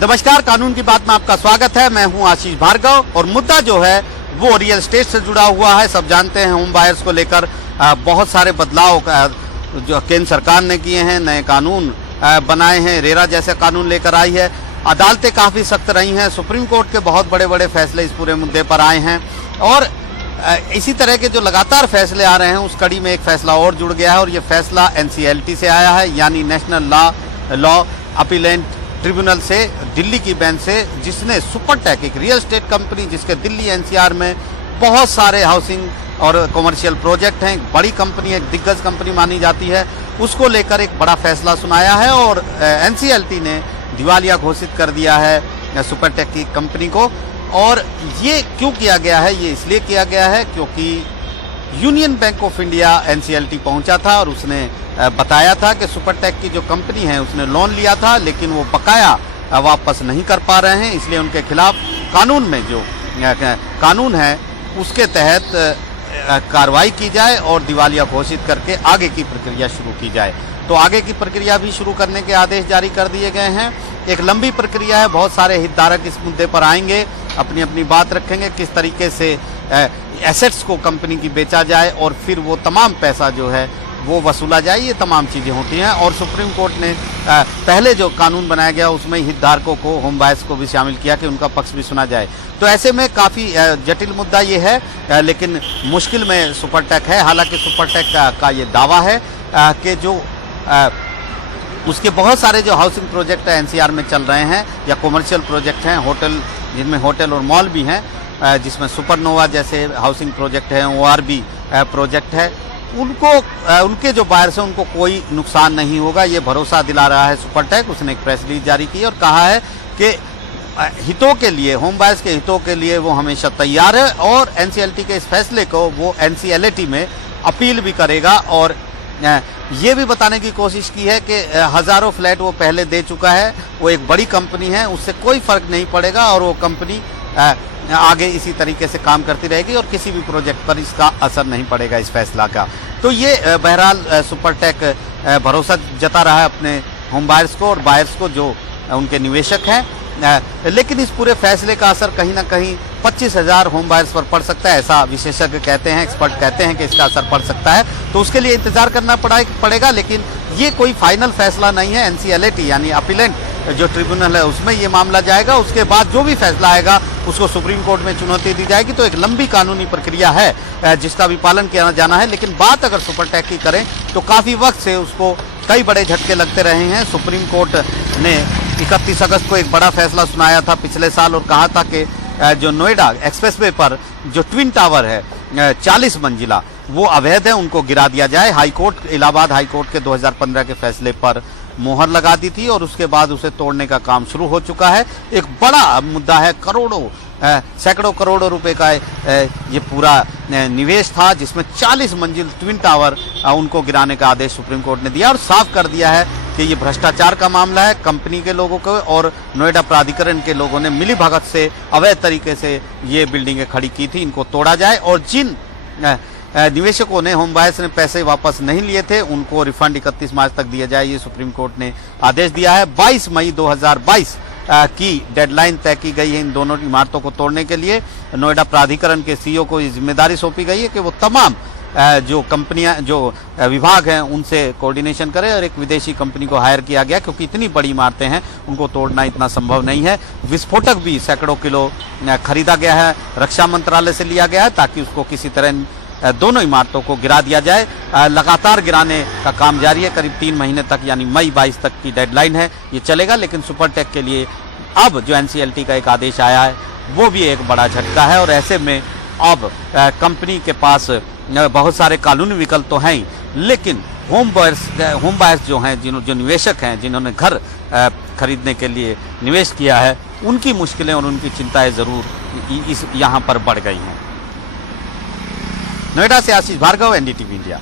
नमस्कार, कानून की बात में आपका स्वागत है। मैं हूं आशीष भार्गव और मुद्दा जो है वो रियल एस्टेट से जुड़ा हुआ है। सब जानते हैं होम बायर्स को लेकर बहुत सारे बदलाव जो केंद्र सरकार ने किए हैं, नए कानून बनाए हैं, रेरा जैसे कानून लेकर आई है। अदालतें काफ़ी सख्त रही हैं, सुप्रीम कोर्ट के बहुत बड़े बड़े फैसले इस पूरे मुद्दे पर आए हैं और इसी तरह के जो लगातार फैसले आ रहे हैं उस कड़ी में एक फैसला और जुड़ गया है और ये फैसला NCLT से आया है, यानी नेशनल लॉ अपीलेट ट्रिब्यूनल से, दिल्ली की बेंच से, जिसने सुपरटेक, एक रियल एस्टेट कंपनी जिसके दिल्ली NCR में बहुत सारे हाउसिंग और कमर्शियल प्रोजेक्ट हैं, एक बड़ी कंपनी, एक दिग्गज कंपनी मानी जाती है, उसको लेकर एक बड़ा फैसला सुनाया है और NCLT ने दिवालिया घोषित कर दिया है सुपरटेक की कंपनी को। और ये क्यों किया गया है? ये इसलिए किया गया है क्योंकि union bank of India NCLT पहुंचा था और उसने बताया था कि सुपरटेक की जो कंपनी है उसने लोन लिया था लेकिन वो बकाया वापस नहीं कर पा रहे हैं, इसलिए उनके खिलाफ कानून में जो कानून है उसके तहत कार्रवाई की जाए और दिवालिया घोषित करके आगे की प्रक्रिया शुरू की जाए। तो आगे की प्रक्रिया भी शुरू करने के आदेश जारी कर दिए गए हैं। एक लंबी प्रक्रिया है, बहुत सारे हितधारक इस मुद्दे पर आएंगे, अपनी अपनी बात रखेंगे, किस तरीके से एसेट्स को कंपनी की बेचा जाए और फिर वो तमाम पैसा जो है वो वसूला जाए, ये तमाम चीज़ें होती हैं। और सुप्रीम कोर्ट ने पहले जो कानून बनाया गया उसमें हितधारकों को, होम बायर्स को भी शामिल किया कि उनका पक्ष भी सुना जाए। तो ऐसे में काफ़ी जटिल मुद्दा ये है, लेकिन मुश्किल में सुपरटेक है। हालांकि सुपरटेक का ये दावा है कि जो उसके बहुत सारे जो हाउसिंग प्रोजेक्ट NCR में चल रहे हैं या कमर्शियल प्रोजेक्ट हैं, होटल, जिनमें होटल और मॉल भी हैं, जिसमें सुपरनोवा जैसे हाउसिंग प्रोजेक्ट हैं, ORB प्रोजेक्ट है, उनको उनके जो बायर्स हैं उनको कोई नुकसान नहीं होगा, ये भरोसा दिला रहा है सुपरटेक। उसने एक प्रेस रिलीज जारी की और कहा है कि हितों के लिए, होम बायर्स के हितों के लिए वो हमेशा तैयार है और NCLT के इस फैसले को वो NCLAT में अपील भी करेगा। और ये भी बताने की कोशिश की है कि हज़ारों फ्लैट वो पहले दे चुका है, वो एक बड़ी कंपनी है, उससे कोई फर्क नहीं पड़ेगा और वो कंपनी आगे इसी तरीके से काम करती रहेगी और किसी भी प्रोजेक्ट पर इसका असर नहीं पड़ेगा इस फैसला का। तो ये बहरहाल सुपरटेक भरोसा जता रहा है अपने होम बायर्स को और बायर्स को जो उनके निवेशक हैं, लेकिन इस पूरे फैसले का असर कहीं ना कहीं 25,000 होम बायर्स पर पड़ सकता है, ऐसा विशेषज्ञ कहते हैं, एक्सपर्ट कहते हैं कि इसका असर पड़ सकता है। तो उसके लिए इंतजार करना पड़ेगा, लेकिन ये कोई फाइनल फैसला नहीं है। NCLAT यानी अपीलेट जो ट्रिब्यूनल है उसमें ये मामला जाएगा, उसके बाद जो भी फैसला आएगा उसको सुप्रीम कोर्ट में चुनौती दी जाएगी। तो एक लंबी कानूनी प्रक्रिया है जिसका भी पालन किया जाना है। लेकिन बात अगर सुपरटेक की करें तो काफ़ी वक्त से उसको कई बड़े झटके लगते रहे हैं। सुप्रीम कोर्ट ने 31 अगस्त को एक बड़ा फैसला सुनाया था पिछले साल और कहा था कि जो नोएडा एक्सप्रेसवे पर जो ट्विन टावर है 40 मंजिला, वो अवैध है, उनको गिरा दिया जाए। हाईकोर्ट, इलाहाबाद हाईकोर्ट के 2015 के फैसले पर मोहर लगा दी थी और उसके बाद उसे तोड़ने का काम शुरू हो चुका है। एक बड़ा मुद्दा है, सैकड़ों करोड़ों रुपए का ये पूरा निवेश था जिसमें 40 मंजिल ट्विन टावर उनको गिराने का आदेश सुप्रीम कोर्ट ने दिया और साफ कर दिया है कि ये भ्रष्टाचार का मामला है। कंपनी के लोगों को और नोएडा प्राधिकरण के लोगों ने मिली भगत से अवैध तरीके से ये बिल्डिंगें खड़ी की थी, इनको तोड़ा जाए और जिन निवेशकों ने, होम बायर्स ने पैसे वापस नहीं लिए थे, उनको रिफंड 31 मार्च तक दिया जाए, ये सुप्रीम कोर्ट ने आदेश दिया है। 22 मई 2022 की डेडलाइन तय की गई है इन दोनों इमारतों को तोड़ने के लिए। नोएडा प्राधिकरण के CEO को ये जिम्मेदारी सौंपी गई है कि वो तमाम जो कंपनियां, जो विभाग हैं, उनसे कोऑर्डिनेशन करें और एक विदेशी कंपनी को हायर किया गया क्योंकि इतनी बड़ी इमारतें हैं, उनको तोड़ना इतना संभव नहीं है। विस्फोटक भी सैकड़ों किलो खरीदा गया है, रक्षा मंत्रालय से लिया गया है ताकि उसको किसी तरह दोनों इमारतों को गिरा दिया जाए। लगातार गिराने का काम जारी है, करीब 3 महीने तक, यानी मई 22 तक की डेडलाइन है, ये चलेगा। लेकिन सुपरटेक के लिए अब जो NCLT का एक आदेश आया है वो भी एक बड़ा झटका है और ऐसे में अब कंपनी के पास बहुत सारे कानूनी विकल्प तो हैं ही, लेकिन होम बायर्स जो हैं, जो निवेशक हैं, जिन्होंने घर खरीदने के लिए निवेश किया है, उनकी मुश्किलें और उनकी चिंताएं ज़रूर यहाँ पर बढ़ गई हैं। नोएडा से आशीष भार्गव, NDTV इंडिया।